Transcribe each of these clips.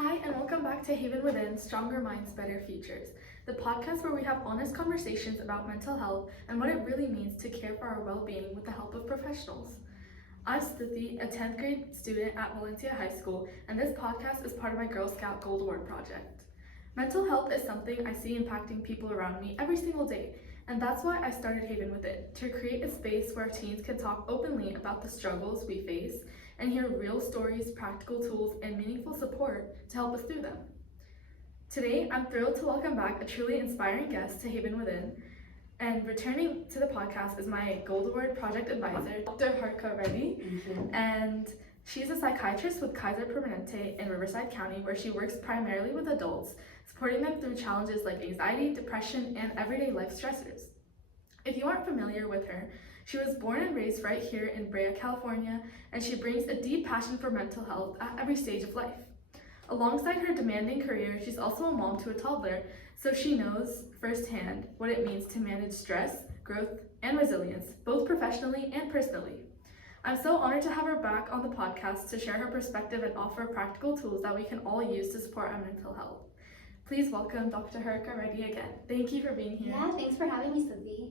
Hi, and welcome back to Haven Within Stronger Minds, Better Futures, the podcast where we have honest conversations about mental health and what it really means to care for our well-being with the help of professionals. I'm Stuti, a 10th grade student at Valencia High School, and this podcast is part of my Girl Scout Gold Award project. Mental health is something I see impacting people around me every single day, and that's why I started Haven Within, to create a space where teens can talk openly about the struggles we face and hear real stories, practical tools, and meaningful support to help us through them. Today, I'm thrilled to welcome back a truly inspiring guest to Haven Within, and returning to the podcast is my Gold Award project advisor, Dr. Reddy, and she's a psychiatrist with Kaiser Permanente in Riverside County, where she works primarily with adults, supporting them through challenges like anxiety, depression, and everyday life stressors. If you aren't familiar with her, she was born and raised right here in Brea, California, and she brings a deep passion for mental health at every stage of life. Alongside her demanding career, she's also a mom to a toddler, so she knows firsthand what it means to manage stress, growth, and resilience, both professionally and personally. I'm so honored to have her back on the podcast to share her perspective and offer practical tools that we can all use to support our mental health. Please welcome Dr. Reddy again. Thank you for being here. Yeah, thanks for having me, Stuti.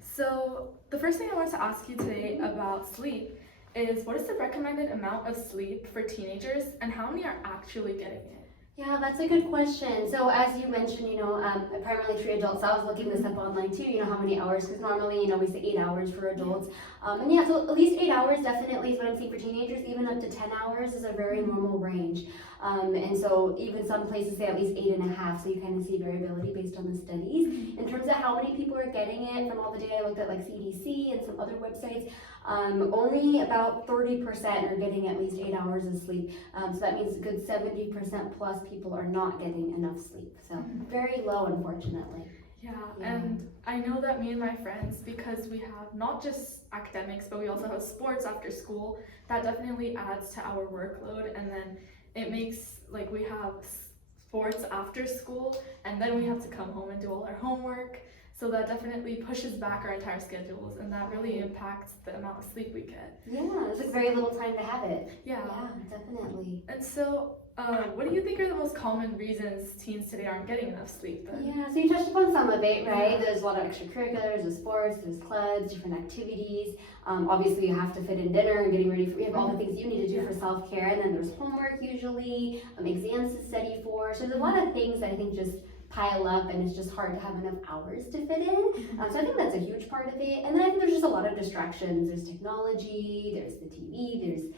So the first thing I want to ask you today about sleep is, what is the recommended amount of sleep for teenagers and how many are actually getting it? Yeah, that's a good question. So as you mentioned, I primarily treat adults. I was looking this up online too, how many hours, because normally, we say 8 hours for adults. And yeah, so at least 8 hours definitely is what I'm seeing for teenagers. Even up to 10 hours is a very normal range. And so even some places say at least 8.5, so you kind of see variability based on the studies. In terms of how many people are getting it, from all the data I looked at, like CDC and some other websites, only about 30% are getting at least 8 hours of sleep. So that means a good 70% plus people are not getting enough sleep. So very low, unfortunately. Yeah, and I know that me and my friends, because we have not just academics, but we also have sports after school, that definitely adds to our workload, and then it makes, like, we have sports after school, and then we have to come home and do all our homework. So that definitely pushes back our entire schedules, and that really impacts the amount of sleep we get. Yeah, there's like very little time to have it. Yeah, definitely. And so, what do you think are the most common reasons teens today aren't getting enough sleep then? Yeah, so you touched upon some of it, right? There's a lot of extracurriculars, there's sports, there's clubs, different activities. Obviously you have to fit in dinner and getting ready for, you have all the things you need to do for self-care, and then there's homework usually, exams to study for. So there's a lot of things that I think just pile up, and it's just hard to have enough hours to fit in. So I think that's a huge part of it. And then I think there's just a lot of distractions. There's technology, there's the TV, there's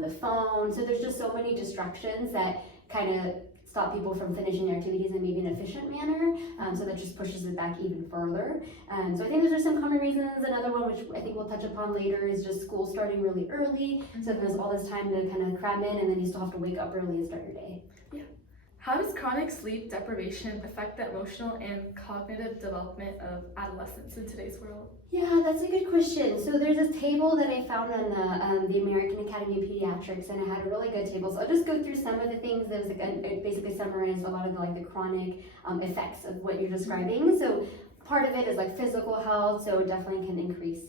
the phone. So there's just so many distractions that kind of stop people from finishing their activities in maybe an efficient manner. So that just pushes it back even further. So I think those are some common reasons. Another one, which I think we'll touch upon later, is just school starting really early. So there's all this time to kind of cram in, and then you still have to wake up early and start your day. Yeah. How does chronic sleep deprivation affect the emotional and cognitive development of adolescents in today's world? Yeah, that's a good question. So there's this table that I found on the American Academy of Pediatrics, and it had a really good table. So I'll just go through some of the things. There's it basically summarized a lot of the chronic effects of what you're describing. So part of it is like physical health, so it definitely can increase,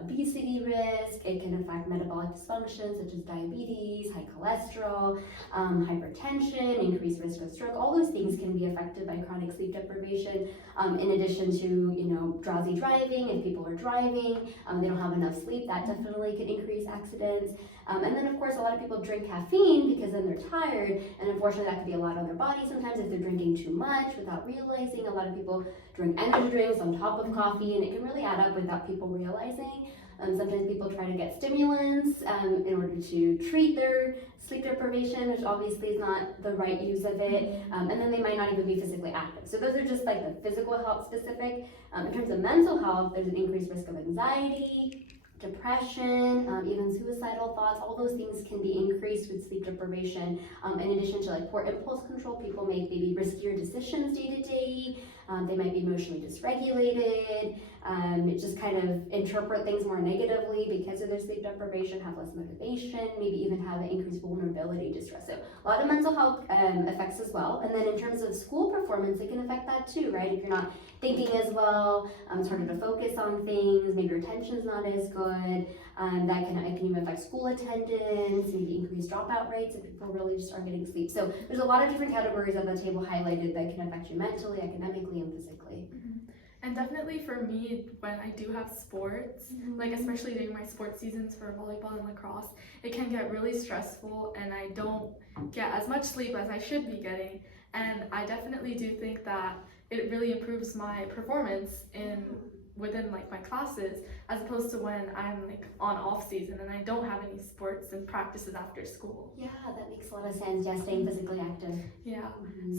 obesity risk. It can affect metabolic dysfunction such as diabetes, high cholesterol, hypertension, increased risk of stroke. All those things can be affected by chronic sleep deprivation. In addition to, drowsy driving. If people are driving, they don't have enough sleep, that definitely can increase accidents. And then of course, a lot of people drink caffeine because then they're tired, and unfortunately that could be a lot on their body sometimes if they're drinking too much without realizing. A lot of people drink energy drinks on top of coffee, and it can really add up without people realizing. Sometimes people try to get stimulants in order to treat their sleep deprivation, which obviously is not the right use of it, and then they might not even be physically active. So those are just like the physical health specific. In terms of mental health, there's an increased risk of anxiety, depression, even suicidal thoughts. All those things can be increased with sleep deprivation. In addition to poor impulse control, people make maybe riskier decisions day to day. They might be emotionally dysregulated, just kind of interpret things more negatively because of their sleep deprivation, have less motivation, maybe even have an increased vulnerability to stress. So a lot of mental health effects as well. And then in terms of school performance, it can affect that too, right? If you're not thinking as well, it's harder to focus on things, maybe your attention's not as good. That can it can even affect school attendance, maybe increase dropout rates if people really just aren't getting sleep. So there's a lot of different categories on the table highlighted that can affect you mentally, academically, and physically. And definitely for me, when I do have sports, like especially during my sports seasons for volleyball and lacrosse, it can get really stressful and I don't get as much sleep as I should be getting. And I definitely do think that it really improves my performance within like my classes, as opposed to when I'm like on off season and I don't have any sports and practices after school. Yeah, that makes a lot of sense. Yeah, staying physically active. Yeah.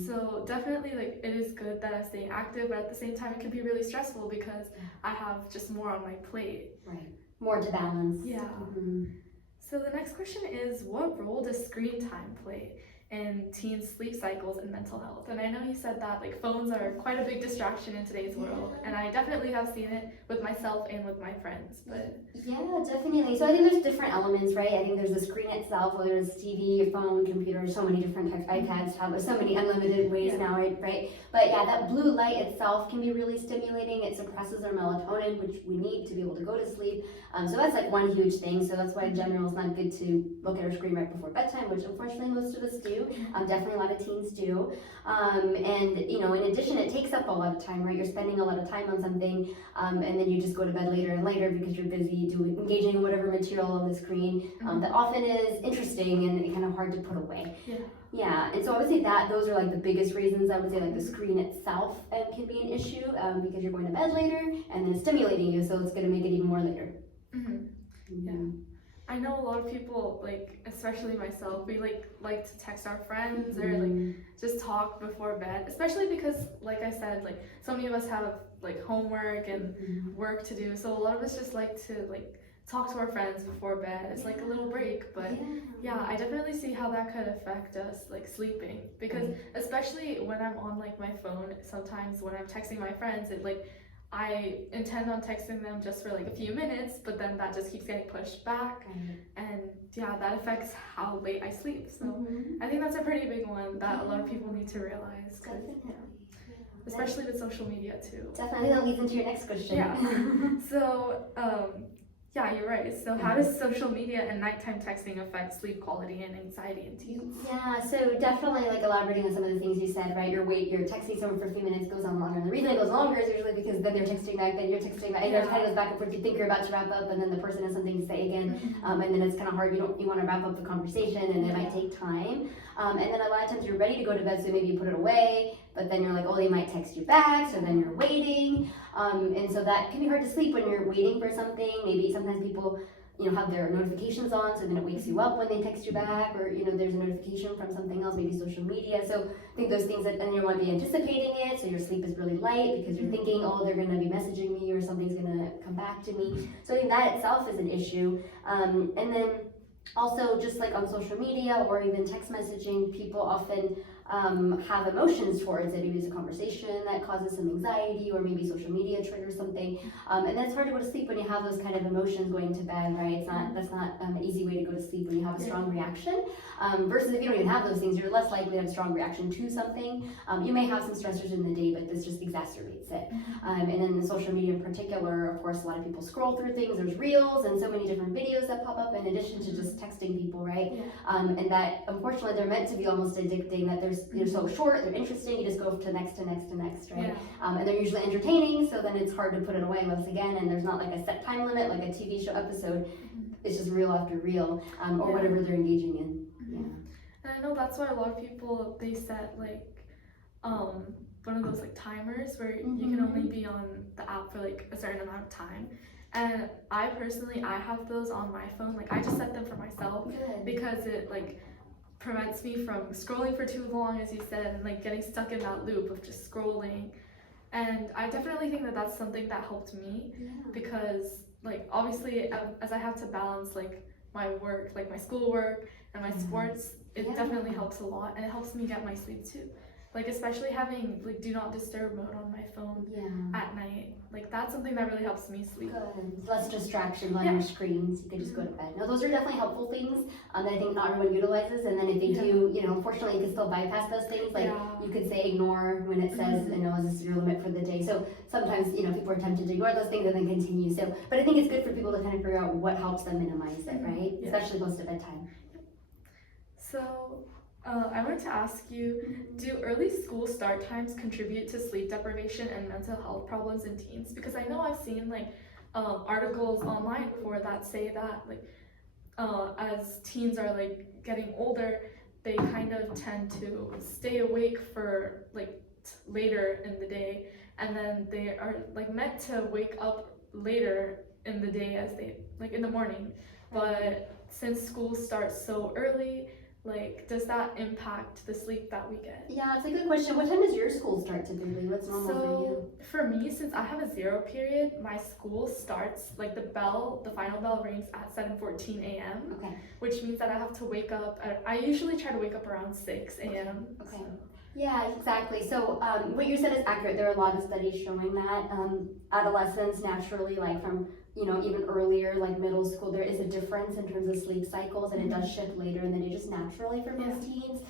So definitely like it is good that I'm staying active, but at the same time it can be really stressful because I have just more on my plate. Right. More to balance. Yeah. So the next question is, what role does screen time play in teens' sleep cycles and mental health? And I know you said that like phones are quite a big distraction in today's world, and I definitely have seen it with myself and with my friends. But yeah, definitely. So I think there's different elements, right? I think there's the screen itself, whether it's TV, phone, computer, so many different types, iPads, tablets, so many unlimited ways now, right? But yeah, that blue light itself can be really stimulating. It suppresses our melatonin, which we need to be able to go to sleep. So that's like one huge thing. So that's why in general it's not good to look at our screen right before bedtime, which unfortunately most of us do. Definitely a lot of teens do. And you know, in addition, it takes up a lot of time, right? You're spending a lot of time on something, and then you just go to bed later and later because you're busy engaging in whatever material on the screen that often is interesting and kind of hard to put away. Yeah, and so I would say that those are like the biggest reasons. I would say like the screen itself can be an issue because you're going to bed later and then it's stimulating you, so it's going to make it even more later. Yeah. I know a lot of people, like especially myself, we like to text our friends or like just talk before bed, especially because like I said, like so many of us have like homework and work to do, so a lot of us just like to like talk to our friends before bed. It's like a little break, but yeah, I definitely see how that could affect us like sleeping, because especially when I'm on like my phone, sometimes when I'm texting my friends, it like I intend on texting them just for like a few minutes, but then that just keeps getting pushed back, and yeah, that affects how late I sleep. So I think that's a pretty big one that a lot of people need to realize, especially with social media too. Definitely, that leads into your next question. Yeah. So yeah, you're right. So how does social media and nighttime texting affect sleep quality and anxiety in teens? Yeah, so definitely like elaborating on some of the things you said, right? You're texting someone for a few minutes, goes on longer. And the reason it goes longer is usually because then they're texting back, then you're texting back, and it kind of goes back and forth. You think you're about to wrap up, and then the person has something to say again, and then it's kind of hard. You want to wrap up the conversation, and it might take time. And then a lot of times you're ready to go to bed, so maybe you put it away, but then you're like, oh, they might text you back, so then you're waiting. And so that can be hard to sleep when you're waiting for something. Maybe sometimes people have their notifications on, so then it wakes you up when they text you back, or there's a notification from something else, maybe social media. So I think those things and you might be anticipating it, so your sleep is really light because you're thinking, oh, they're gonna be messaging me or something's gonna come back to me. So I think that itself is an issue. And then also just like on social media or even text messaging, people often have emotions towards it. Maybe it's a conversation that causes some anxiety, or maybe social media triggers something, and then it's hard to go to sleep when you have those kind of emotions going to bed, right? That's not an easy way to go to sleep when you have a strong reaction, versus if you don't even have those things, you're less likely to have a strong reaction to something. You may have some stressors in the day, but this just exacerbates it. And then the social media in particular, of course, a lot of people scroll through things. There's reels and so many different videos that pop up in addition to just texting people, right? And that unfortunately they're meant to be almost addicting, that they're so short, they're interesting, you just go to next to next to next, right? And they're usually entertaining, so then it's hard to put it away once again, and there's not like a set time limit like a TV show episode. It's just reel after reel, or whatever they're engaging in. And I know that's why a lot of people, they set like one of those like timers where you can only be on the app for like a certain amount of time. And I personally, I have those on my phone. Like I just set them for myself because it like prevents me from scrolling for too long, as you said, and like getting stuck in that loop of just scrolling. And I definitely think that that's something that helped me, because like obviously as I have to balance like my work, like my schoolwork and my sports, it definitely helps a lot, and it helps me get my sleep too. like especially having like do not disturb mode on my phone Yeah. at night. Like that's something that really helps me sleep. Good. Less distractions on Yeah. your screens. You can just go to bed. No, those are definitely helpful things that I think not everyone utilizes. And then if they do, you know, unfortunately, you can still bypass those things. Like you could say ignore when it says, you know, is this your limit for the day? So sometimes, you know, people are tempted to ignore those things and then continue. So, but I think it's good for people to kind of figure out what helps them minimize it, right? Especially close to bedtime. So, I wanted to ask you, do early school start times contribute to sleep deprivation and mental health problems in teens? Because I know I've seen like articles online before that say that like as teens are like getting older, they kind of tend to stay awake for like later in the day, and then they are like meant to wake up later in the day as they like in the morning. But since school starts so early, like, does that impact the sleep that we get? Yeah, it's a good question. What time does your school start typically? What's normal for you? For me, since I have a 0 period, my school starts, like the final bell rings at 7:14 a.m. Okay. Which means that I have to wake up, I usually try to wake up around 6 a.m. Okay. So. Yeah, exactly. So what you said is accurate. There are a lot of studies showing that adolescents naturally, like from, you know, even earlier, like middle school, there is a difference in terms of sleep cycles, and it does shift later in the day, just naturally for most teens.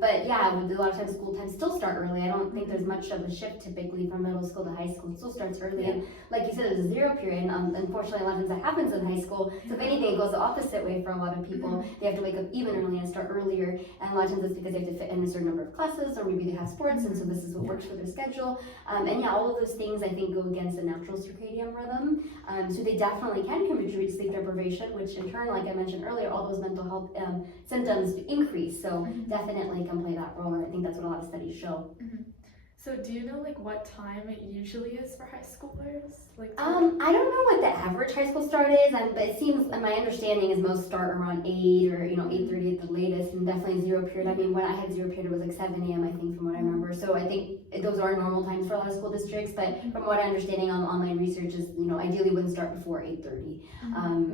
But yeah, a lot of times school times still start early. I don't think there's much of a shift typically from middle school to high school. It still starts early, and like you said, it's a 0 period. And unfortunately, a lot of times that happens in high school. So if anything, it goes the opposite way for a lot of people. They have to wake up even early and start earlier, and a lot of times it's because they have to fit in a certain number of classes, or maybe they have sports, and so this is what works for their schedule. And yeah, all of those things I think go against the natural circadian rhythm. So they definitely can contribute to sleep deprivation, which in turn, like I mentioned earlier, all those mental health symptoms increase. So definitely can play that role, and I think that's what a lot of studies show. So do you know like what time it usually is for high schoolers? Like I don't know what the average high school start is, but it seems, my understanding is most start around 8 or 8:30 at the latest, and definitely 0 period. I mean, when I had 0 period, it was like 7 a.m. I think, from what I remember. So I think those are normal times for a lot of school districts, but from what I'm understanding on online research is, ideally wouldn't start before 8:30.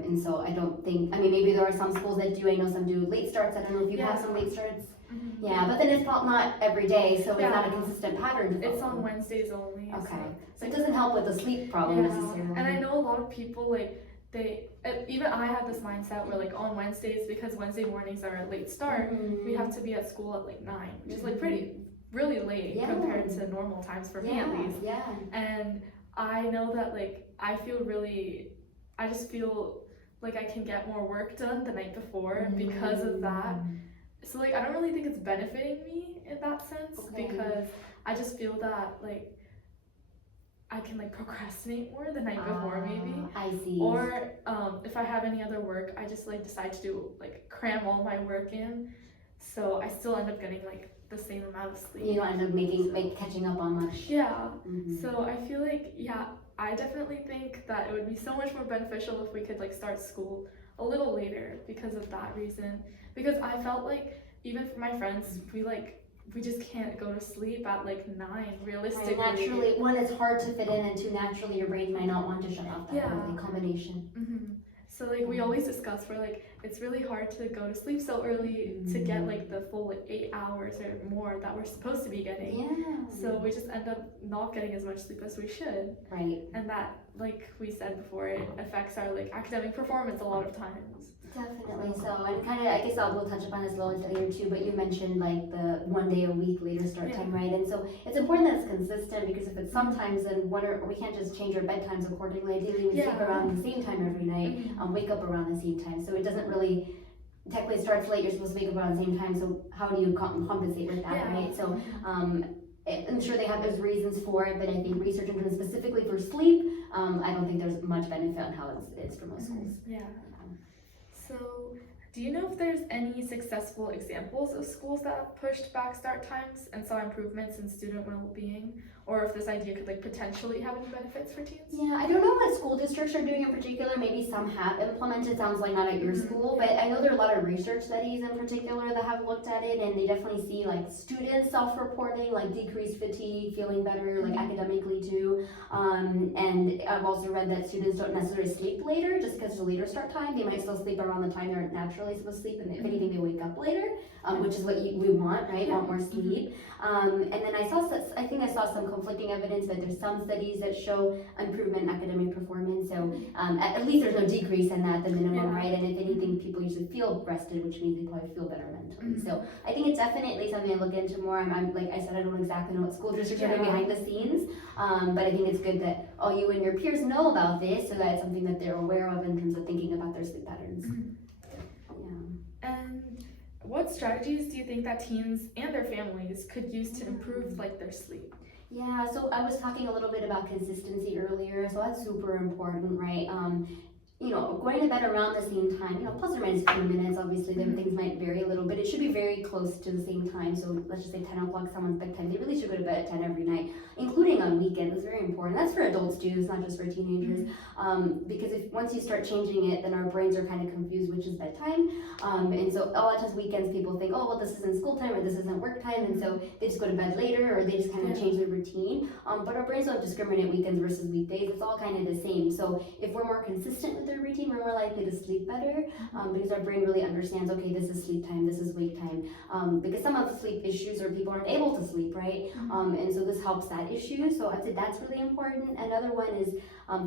And so I don't think, I mean, maybe there are some schools that do, I know some do late starts. I don't know if you have some late starts. Yeah, but then it's not every day, so it's not a consistent pattern. It's on Wednesdays only. Okay, so it doesn't help with the sleep problem necessarily. And I know a lot of people, like, even I have this mindset where, like, on Wednesdays, because Wednesday mornings are a late start, we have to be at school at like 9, which is like really late compared to normal times for me at least. And I know that, like, I just feel like I can get more work done the night before because of that. So, like, I don't really think it's benefiting me in that sense because I just feel that, like, I can, like, procrastinate more the night before maybe. I see. Or if I have any other work, I just, like, decide to cram all my work in. So I still end up getting, like, the same amount of sleep. You don't end up catching up on much. Yeah. So I feel like, I definitely think that it would be so much more beneficial if we could, like, start school a little later because of that reason. Because I felt like, even for my friends, we just can't go to sleep at like 9 realistically. Right, naturally, one, it's hard to fit in, and two, naturally your brain might not want to shut off that early combination. So like we always discuss, we're like, it's really hard to go to sleep so early to get like the full 8 hours or more that we're supposed to be getting. So we just end up not getting as much sleep as we should. Right. And that, like we said before, it affects our like academic performance a lot of times. Definitely so, and kind of, I guess we'll touch upon this a little later too, but you mentioned like the 1 day a week later start time, right? And so it's important that it's consistent, because if it's sometimes, then we can't just change our bedtimes accordingly. Ideally, we sleep around the same time every night, wake up around the same time. So it doesn't really, technically it starts late, you're supposed to wake up around the same time, so how do you compensate with that, right? So I'm sure they have those reasons for it, but I think research into it specifically for sleep, I don't think there's much benefit on how it's for most schools. So, do you know if there's any successful examples of schools that pushed back start times and saw improvements in student well-being, or if this idea could like potentially have any benefits for teens? Yeah, I don't know what school districts are doing in particular. Maybe some have implemented, sounds like not at your school, but I know there are a lot of research studies in particular that have looked at it, and they definitely see like students self-reporting, like decreased fatigue, feeling better, like academically too. And I've also read that students don't necessarily sleep later just because it's a later start time. They might still sleep around the time they're naturally naturally supposed to sleep, and if anything, they wake up later, which is what we want, right? Want more sleep. And then I think I saw some conflicting evidence that there's some studies that show improvement in academic performance. So at least there's no decrease in that, the minimum, right? And if anything, people usually feel rested, which means they probably feel better mentally. So I think it's definitely something to look into more. I'm like I said, I don't exactly know what school districts are doing behind the scenes, but I think it's good that all you and your peers know about this, so that it's something that they're aware of in terms of thinking about their sleep patterns. And what strategies do you think that teens and their families could use to improve like their sleep? Yeah, so I was talking a little bit about consistency earlier, so that's super important, right? Going to bed around the same time, plus or minus 2 minutes, obviously, then things might vary a little bit. It should be very close to the same time. So let's just say 10 o'clock, someone's bedtime. They really should go to bed at 10 every night, including on weekends. It's very important. That's for adults too, it's not just for teenagers. Because if once you start changing it, then our brains are kind of confused which is bedtime. And so a lot of times weekends, people think, oh, well, this isn't school time or this isn't work time. And so they just go to bed later, or they just kind of change their routine. But our brains don't discriminate weekends versus weekdays. It's all kind of the same. So if we're more consistent with their routine, we're more likely to sleep better, because our brain really understands, okay, this is sleep time, this is wake time, because some of the sleep issues are people aren't able to sleep, right? And so this helps that issue. So I'd say that's really important. Another one is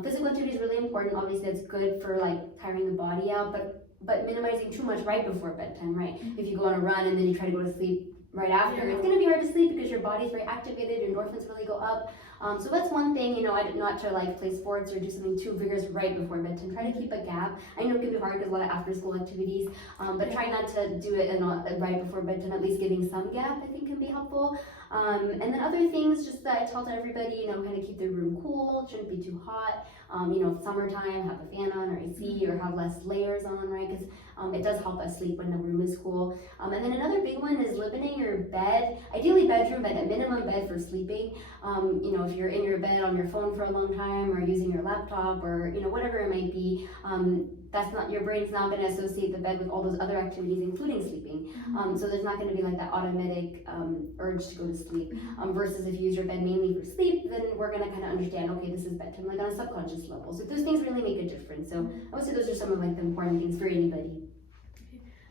physical activity is really important. Obviously, it's good for like tiring the body out, but minimizing too much right before bedtime, right? If you go on a run and then you try to go to sleep right after, it's going to be hard to sleep because your body's very activated, your endorphins really go up. So that's one thing, not to like play sports or do something too vigorous right before bedtime. Try to keep a gap. I know it can be hard because a lot of after school activities, but try not to do it right before bedtime. At least giving some gap, I think, can be helpful. And then other things, just that I tell to everybody, kind of keep the room cool. It shouldn't be too hot. Summertime, have a fan on or AC, or have less layers on, right? Because it does help us sleep when the room is cool. And then another big one is limiting your bed, ideally bedroom, but at minimum bed for sleeping. If you're in your bed on your phone for a long time or using your laptop or whatever it might be, your brain's not going to associate the bed with all those other activities, including sleeping. So there's not going to be like that automatic urge to go to sleep. Versus if you use your bed mainly for sleep, then we're going to kind of understand, okay, this is bedtime, like on a subconscious level. So those things really make a difference. So I would say those are some of like the important things for anybody.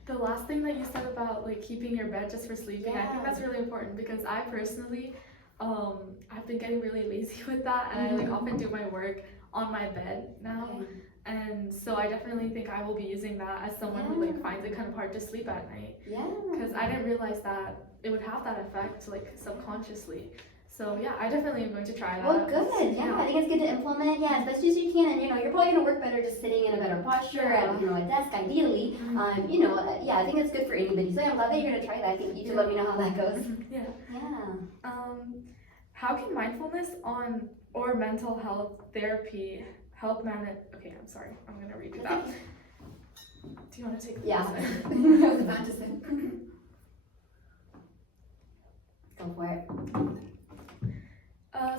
The last thing that you said about like keeping your bed just for sleeping, I think that's really important, because I personally, I've been getting really lazy with that, and I like often do my work on my bed now. And so I definitely think I will be using that as someone who like finds it kind of hard to sleep at night. Because I didn't realize that it would have that effect like subconsciously. So yeah, I definitely am going to try that. Well, good. Yeah, I think it's good to implement. Yeah, as best as you can. And you're probably gonna work better just sitting in a better posture at a desk, ideally. Yeah, I think it's good for anybody. So yeah, I'm glad that you're gonna try that. I think you should let me know how that goes. Yeah. How can mindfulness or mental health therapy help manage? Okay, I'm sorry. I'm gonna redo that. Do you want to take this? Yeah. I was about to say. Go for it.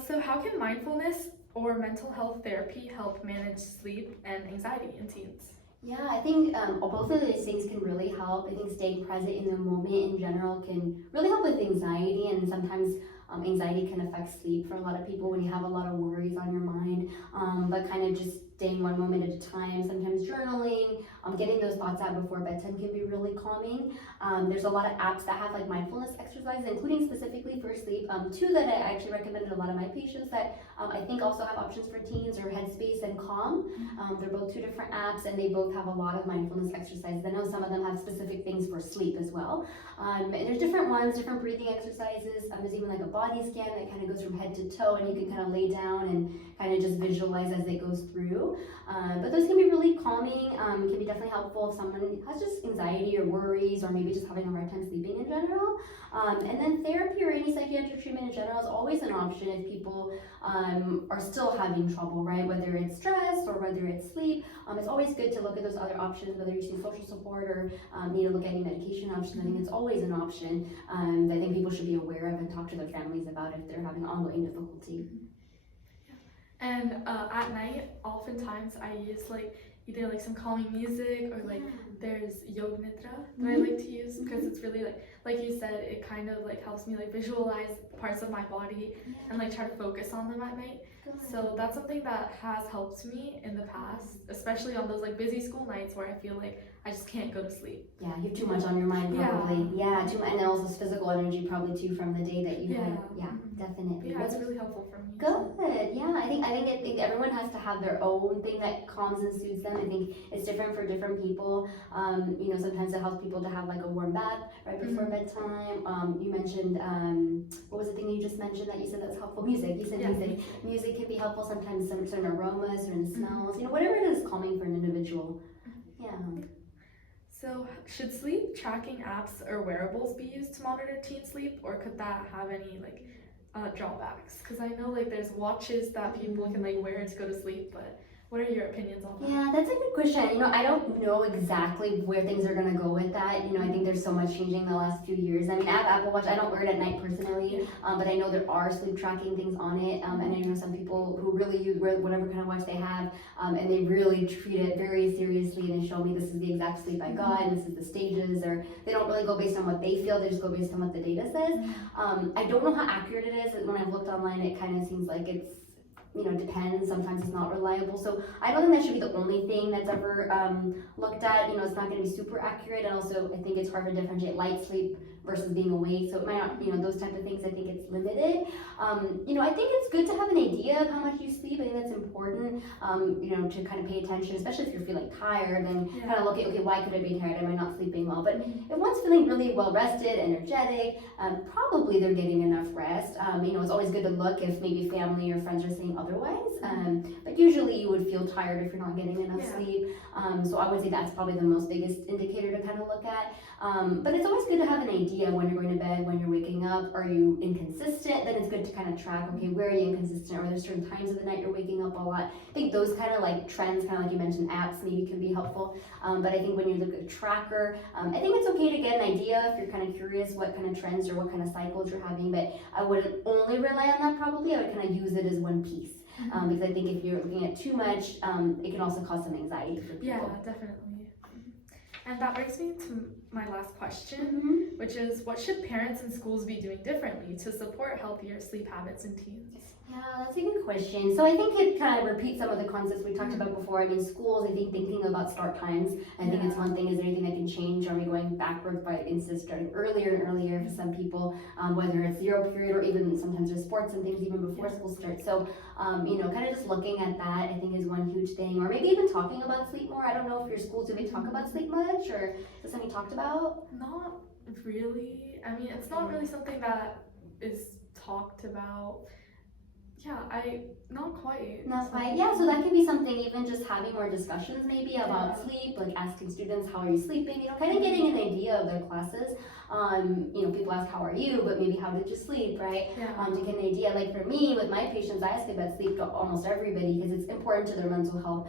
So how can mindfulness or mental health therapy help manage sleep and anxiety in teens? Yeah, I think both of these things can really help. I think staying present in the moment in general can really help with anxiety, and sometimes anxiety can affect sleep for a lot of people when you have a lot of worries on your mind. But kind of just staying one moment at a time, sometimes journaling, getting those thoughts out before bedtime can be really calming. There's a lot of apps that have like mindfulness exercises, including specifically for sleep. Two that I actually recommended a lot of my patients that I think also have options for teens are Headspace and Calm. They're both two different apps, and they both have a lot of mindfulness exercises. I know some of them have specific things for sleep as well. And there's different ones, different breathing exercises. There's even like a body scan that kind of goes from head to toe, and you can kind of lay down and kind of just visualize as it goes through. But those can be really calming, can be definitely helpful if someone has just anxiety or worries, or maybe just having a hard time sleeping in general. And then therapy or any psychiatric treatment in general is always an option if people are still having trouble, right? Whether it's stress or whether it's sleep, it's always good to look at those other options, whether you're using social support or need to look at any medication options. I think it's always an option that I think people should be aware of and talk to their families about if they're having ongoing difficulty. And at night, oftentimes I use like either like some calming music or like there's Yog Nidra that I like to use because it's really like you said, it kind of like helps me like visualize parts of my body and like try to focus on them at night. So that's something that has helped me in the past, especially on those like busy school nights where I feel like I just can't go to sleep. Yeah, you have too much on your mind probably. Yeah, too much, and then also physical energy probably too from the day that you had. Yeah, definitely. Yeah, it's really helpful for me. Good. Yeah, I think everyone has to have their own thing that calms and soothes them. I think it's different for different people. Sometimes it helps people to have like a warm bath right before bedtime. You mentioned what was the thing you just mentioned that you said that's helpful? Music. You said music. Music can be helpful. Sometimes certain aromas, certain smells. Whatever it is calming for an individual. Yeah. So, should sleep tracking apps or wearables be used to monitor teen sleep, or could that have any drawbacks? Because I know like there's watches that people can like wear to go to sleep, but what are your opinions on that? Yeah, that's a good question. I don't know exactly where things are gonna go with that. I think there's so much changing in the last few years. I mean, I have Apple Watch. I don't wear it at night personally, but I know there are sleep tracking things on it. And I know some people who really use whatever kind of watch they have, and they really treat it very seriously. And they show me this is the exact sleep I got, and this is the stages. Or they don't really go based on what they feel. They just go based on what the data says. I don't know how accurate it is. When I've looked online, it kind of seems like it's depends. Sometimes it's not reliable. So I don't think that should be the only thing that's ever looked at. It's not going to be super accurate. And also, I think it's hard to differentiate light sleep versus being awake. So it might not, those type of things, I think it's limited. I think it's good to have an idea of how much you sleep. I think that's important, to kind of pay attention, especially if you're feeling tired and kind of look at, okay, why could I be tired? Am I not sleeping well? But if one's feeling really well rested, energetic, probably they're getting enough rest. It's always good to look if maybe family or friends are saying otherwise. But usually you would feel tired if you're not getting enough sleep. So I would say that's probably the most biggest indicator to kind of look at. But it's always good to have an idea when you're going to bed, when you're waking up. Are you inconsistent? Then it's good to kind of track, okay, where are you inconsistent? Are there certain times of the night you're waking up a lot? I think those kind of like trends, kind of like you mentioned, apps maybe can be helpful. But I think when you look at a tracker, I think it's okay to get an idea if you're kind of curious what kind of trends or what kind of cycles you're having. But I wouldn't only rely on that probably. I would kind of use it as one piece. Because I think if you're looking at too much, it can also cause some anxiety for people. Yeah, definitely. And that brings me to my last question, which is what should parents and schools be doing differently to support healthier sleep habits in teens? Yeah, that's a good question. So I think it kind of repeats some of the concepts we talked about before. I mean, schools, I think thinking about start times, I think it's one thing. Is there anything that can change? Are we going backwards by instead starting earlier and earlier for some people, whether it's 0 period or even sometimes there's sports and things even before school starts. So, kind of just looking at that, I think is one huge thing. Or maybe even talking about sleep more. I don't know if your schools, do they talk about sleep much, or is this something you talked about? Not really. I mean, it's not really something that is talked about. Yeah, not quite. Not quite. Yeah, so that can be something, even just having more discussions maybe about sleep, like asking students, how are you sleeping? Kind of getting an idea of their classes. People ask, how are you? But maybe how did you sleep, right? To get an idea. Like for me, with my patients, I ask about sleep to almost everybody because it's important to their mental health.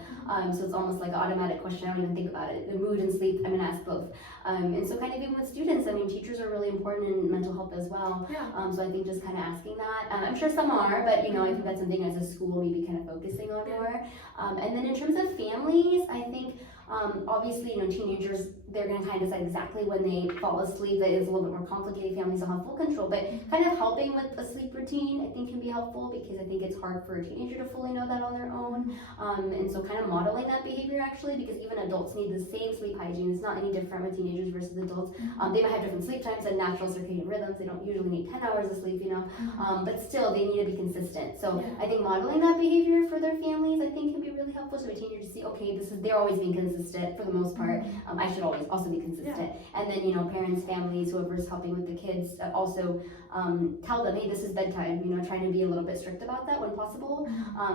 So it's almost like an automatic question. I don't even think about it. The mood and sleep, I'm going to ask both. And so kind of even with students, I mean, teachers are really important in mental health as well. So I think just kind of asking that. I'm sure some are, but I think that's something as a school maybe kind of focusing on more. And then in terms of families, I think obviously, teenagers, they're going to kind of decide exactly when they fall asleep. That is a little bit more complicated. Families don't have full control, but kind of helping with a sleep routine, I think can be helpful because I think it's hard for a teenager to fully know that on their own. And so kind of modeling that behavior actually, because even adults need the same sleep hygiene. It's not any different with teenagers versus adults. They might have different sleep times and natural circadian rhythms. They don't usually need 10 hours of sleep, but still they need to be consistent. So I think modeling that behavior for their families, I think can be really helpful to a teenager to see, okay, they're always being consistent for the most part. I should always also be consistent. And then, parents, families, whoever's helping with the kids, also tell them, hey, this is bedtime, trying to be a little bit strict about that when possible.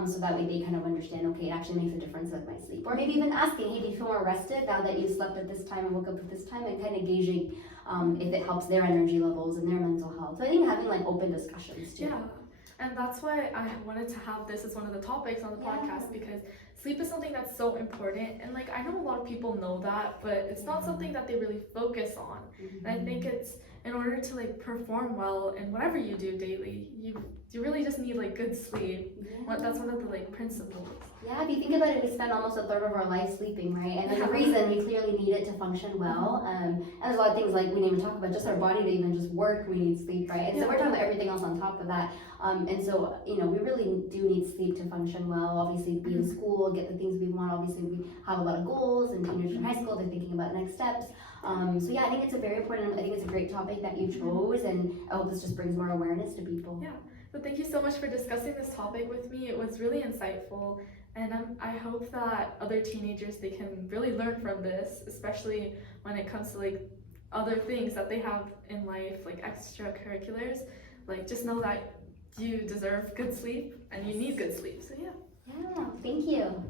So that way they kind of understand, okay, it actually makes a difference with my sleep. Or maybe even asking, hey, do you feel more rested now that you slept at this time and woke up at this time, and kind of gauging if it helps their energy levels and their mental health. So I think having like open discussions too. Yeah. And that's why I wanted to have this as one of the topics on the podcast, because sleep is something that's so important. And I know a lot of people know that, but it's not something that they really focus on. And I think it's in order to like perform well in whatever you do daily, you really just need like good sleep. That's one of the like principles. Yeah, if you think about it, we spend almost a third of our life sleeping, right? And there's a reason we clearly need it to function well. And there's a lot of things like we didn't even talk about, just our body to even just work, we need sleep, right? And so we're talking about everything else on top of that. And so, you know, we really do need sleep to function well. Obviously, be in school, get the things we want. Obviously, we have a lot of goals, and teenagers in high school, they're thinking about next steps. So yeah, I think it's a very important, I think it's a great topic that you chose, and I hope this just brings more awareness to people. Yeah, so thank you so much for discussing this topic with me. It was really insightful, and I hope that other teenagers, they can really learn from this, especially when it comes to like other things that they have in life, like extracurriculars. Like just know that you deserve good sleep and you need good sleep. So yeah. Yeah, thank you.